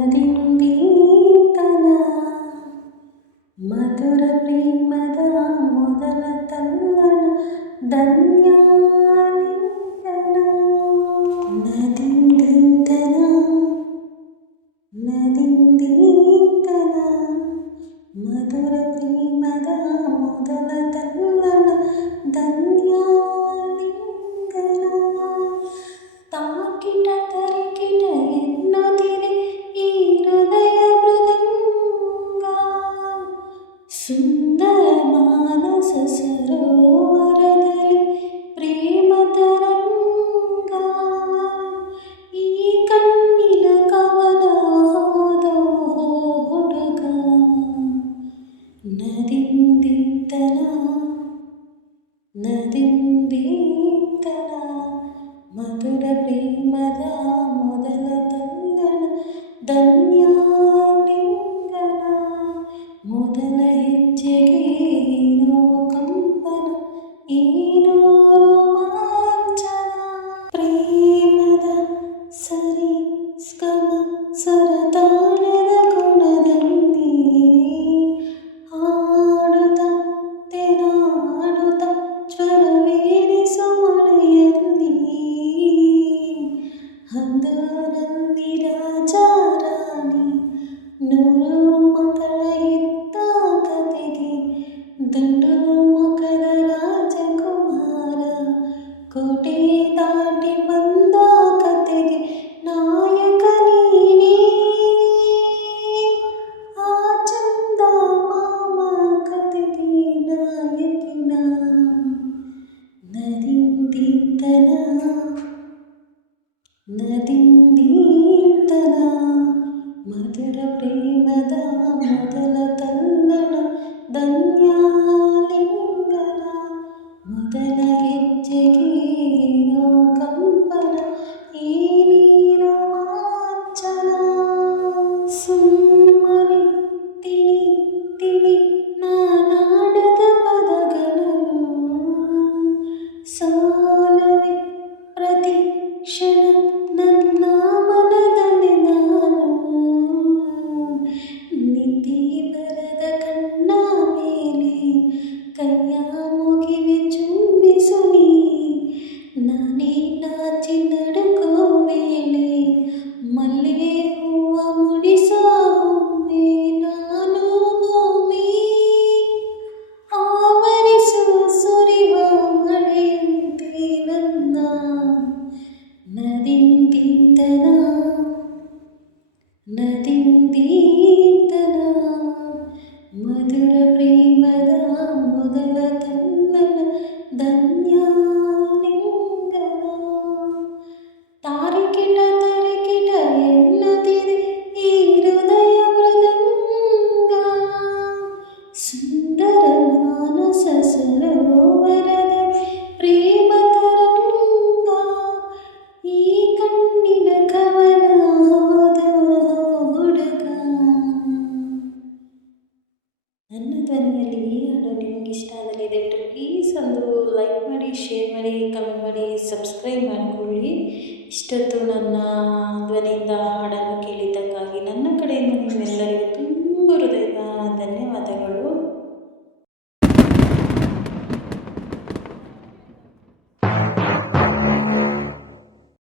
ನದಿಂದೀತನ ಮಧುರ ಪ್ರೇಮದ ಮೊದಲ ತಲ್ಲಣ ಧನ್ಯಾಲಿಂಗನ ನದಿಂದೀತನ ನದಿಂದೀತನ ಮಧುರ ಪ್ರೇಮದ ಮೊದಲ ತಲ್ಲಣ ಧನ್ಯಾಲಿಂಗನ ತಾಕಿಟ ತರಿಕಿಟ ಎನ್ನುತ್ತಿದೆ ಈ ಹೃದಯ ಮೃದಂಗ ಸುಂದರ ಮಾನಸ ಸರೋವರದಲ್ಲಿ ಪ್ರೇಮ ತರಂಗ ಈ ಕಣ್ಣಿನ ಕವನ ಹೋದೋ ಹುಡುಗ ನದಿಂದೀತನ ನದಿಂದೀತನ ಮಧುರ ಪ್ರೇಮದ ಮೊದಲ ತಲ್ಲಣ ಧನ್ಯಾಲಿಂಗನ ಮೊದಲ ಹೆಜ್ಜೆಗೆ ಏನೋ ಕಂಪನ ಏನೋ ರೋಮಾಂಚನ ಪ್ರೇಮದ ಸರಿ ಸ್ಗಮ ಸ್ವರತಾಳದ ಗುಣದಲ್ಲಿ ಹಾಡುತ್ತ ತೆನಾಡುತ್ತ ಜ್ವರವೇರಿಸು ಮಳೆಯಲ್ಲಿ ಹಂದರಲ್ಲಿ ರಾಜಾರಾಣಿ ನೂರು ಮಕ್ಕಳ ಹೆತ್ತ ಕತೆಗೆ ದಂಡು ಮುಖದ ರಾಜಕುಮಾರ ಕೋಟೆ ದಾಟಿ ಬಂದ ಕತೆಗೆ ನಾಯಕ ನೀನೇ ಆ ಚಂದ ಮಾಮ ಕತೆಗೆ ನಾಯಕಿನ ನದಿಂದೀತನ ನದಿಂದೀತನ ಮಧುರ ಪ್ರೇಮದ ಮೊದಲ ತಲ್ಲಣ ಧನ್ಯಾಲಿಂಗನ ಮೊದಲ ಹೆಜ್ಜೆಗೆ ಏನೋ ಕಂಪನ ಏನೇನೋ ರೋಮಾಂಚನ ಸುಮ್ಮನೆ ತಿಳಿ ತಿಳಿ ನಾನಾಡದ ಪದಗಳನ್ನು ಸಾಲುವೆ ಪ್ರತಿ ಕ್ಷಣ ನನ್ನ ಮನದಲ್ಲಿ ನಾನು ನಿದ್ದೆ ಬರದ ಕಣ್ಣ ಮೇಲೆ ಕೈಯ ಮುಗಿವೆ ಚುಂಬಿಸು ನೀ ನಾನೇ ನಾಚಿ ನಡುಕೋ ವೇಳೆ ಮಲ್ಲಿಗೆ ಹೂವ ಮುಡಿಸೋ ಒಮ್ಮೆ ನಾನು ಭೂಮಿ ಆವರಿಸು ಸುರಿವ ಮಳೆಯಂತೆ ನನ್ನ ನದಿಂದೀತನ ನದಿಂದೀತನ ಮಧುರ ಪ್ರೇಮದ ಮೊದಲ ತಲ್ಲಣ ಧನ್ಯಾಲಿಂಗನ ತಾರಿಕಿಟ ತರಿಕಿಟ ಎನ್ನುತ್ತಿದೆ ಈ ಹೃದಯ ಮೃದಂಗ ಸುಂದರ ಮಾನಸ ಸರೋವರದಲ್ಲಿ ಪ್ರೇಮ ತರಂಗ ಈ ಕಣ್ಣಿನ ಕವನ ಹೋದೋ ಹುಡುಗ. ನನ್ನ ಧ್ವನಿಯಲ್ಲಿ ಈ ಹಾಡು ನಿಮಗೆ ಇಷ್ಟ ಆದರೆ ದಯವಿಟ್ಟು ಪ್ಲೀಸ್ ಒಂದು ಲೈಕ್ ಮಾಡಿ, ಶೇರ್ ಮಾಡಿ, ಕಮೆಂಟ್ ಮಾಡಿ, ಸಬ್ಸ್ಕ್ರೈಬ್ ಮಾಡಿಕೊಳ್ಳಿ. ಇಷ್ಟೊತ್ತು ನನ್ನ ಧ್ವನಿಯಿಂದ ಹಾಡನ್ನು ಕೇಳಿದ್ದಕ್ಕಾಗಿ ನನ್ನ ಕಡೆಯಿಂದ ನಿಮ್ಮೆಲ್ಲರಿಗೂ